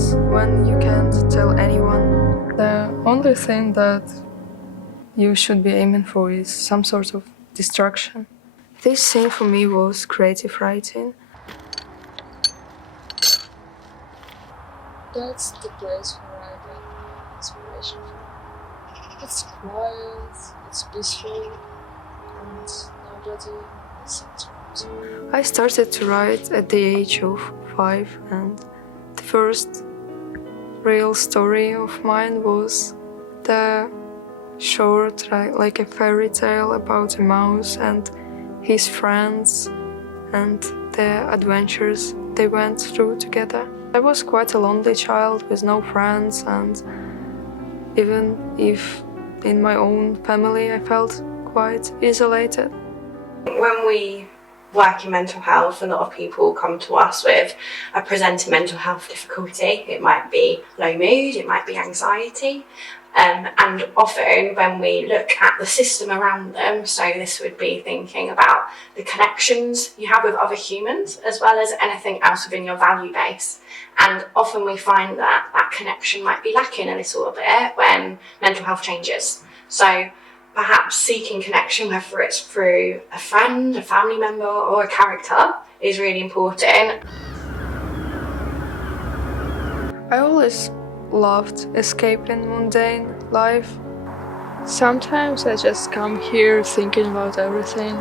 moments when you can't tell anyone. The only thing that you should be aiming for is some sort of distraction. This thing for me was creative writing. That's the place where I get inspiration from. It's quiet, it's peaceful, and nobody listens around. I started to write at the age of 5, and the first real story of mine was the short, like a fairy tale about a mouse and his friends and the adventures they went through together. I was quite a lonely child with no friends, and even if in my own family I felt quite isolated. When we work in mental health, a lot of people come to us with a presenting mental health difficulty. It might be low mood, it might be anxiety. And often when we look at the system around them, so this would be thinking about the connections you have with other humans, as well as anything else within your value base. And often we find that that connection might be lacking a little bit when mental health changes. So perhaps seeking connection, whether it's through a friend, a family member, or a character, is really important. I always loved escaping mundane life. Sometimes I just come here thinking about everything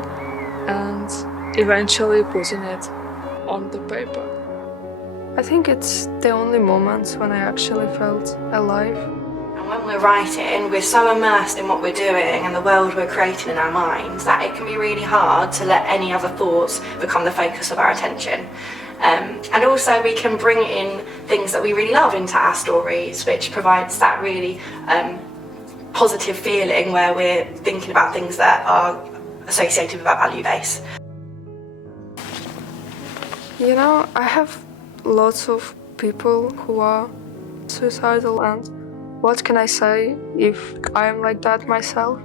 and eventually putting it on the paper. I think it's the only moments when I actually felt alive. And when we're writing, we're so immersed in what we're doing and the world we're creating in our minds that it can be really hard to let any other thoughts become the focus of our attention. And also we can bring in things that we really love into our stories, which provides that really positive feeling where we're thinking about things that are associated with our value base. You know, I have lots of people who are suicidal, and what can I say if I am like that myself?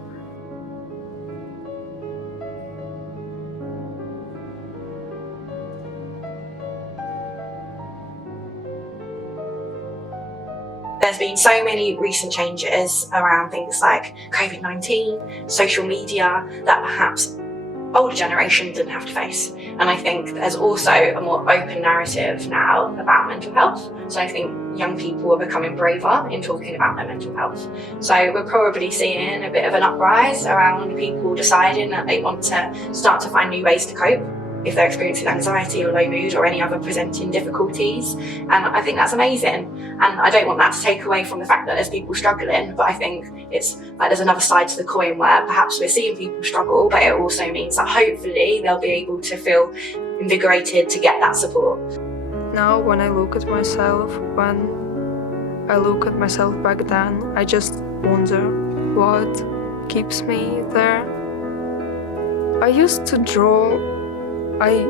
There's been so many recent changes around things like COVID-19, social media, that perhaps older generations didn't have to face. And I think there's also a more open narrative now about mental health. So I think young people are becoming braver in talking about their mental health. So we're probably seeing a bit of an uprise around people deciding that they want to start to find new ways to cope if they're experiencing anxiety or low mood or any other presenting difficulties. And I think that's amazing. And I don't want that to take away from the fact that there's people struggling, but I think it's like there's another side to the coin where perhaps we're seeing people struggle, but it also means that hopefully they'll be able to feel invigorated to get that support. Now when I look at myself, when I look at myself back then, I just wonder what keeps me there. I used to draw, I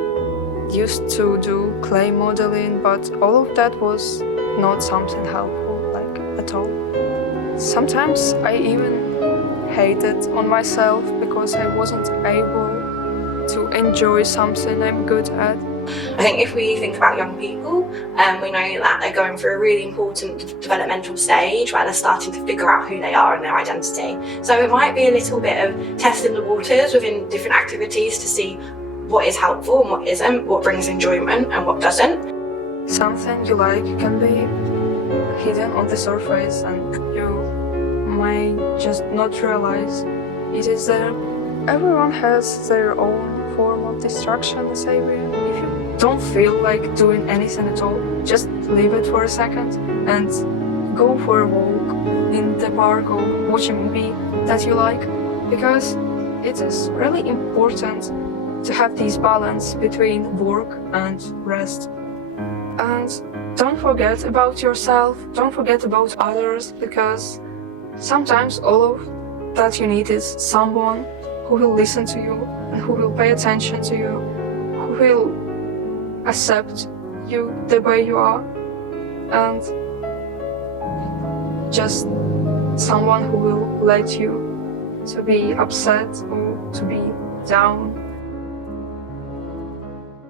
used to do clay modeling, but all of that was not something helpful, like at all. Sometimes I even hated on myself because I wasn't able to enjoy something I'm good at. I think if we think about young people, we know that they're going through a really important developmental stage where they're starting to figure out who they are and their identity. So it might be a little bit of testing the waters within different activities to see what is helpful and what isn't, what brings enjoyment and what doesn't. Something you like can be hidden on the surface and you might just not realize it is there. Everyone has their own form of distraction, as I read. If you don't feel like doing anything at all, just leave it for a second and go for a walk in the park or watch a movie that you like, because it is really important to have this balance between work and rest. And don't forget about yourself, don't forget about others, because sometimes all of that you need is someone who will listen to you and who will pay attention to you, who will accept you the way you are, and just someone who will let you to be upset or to be down.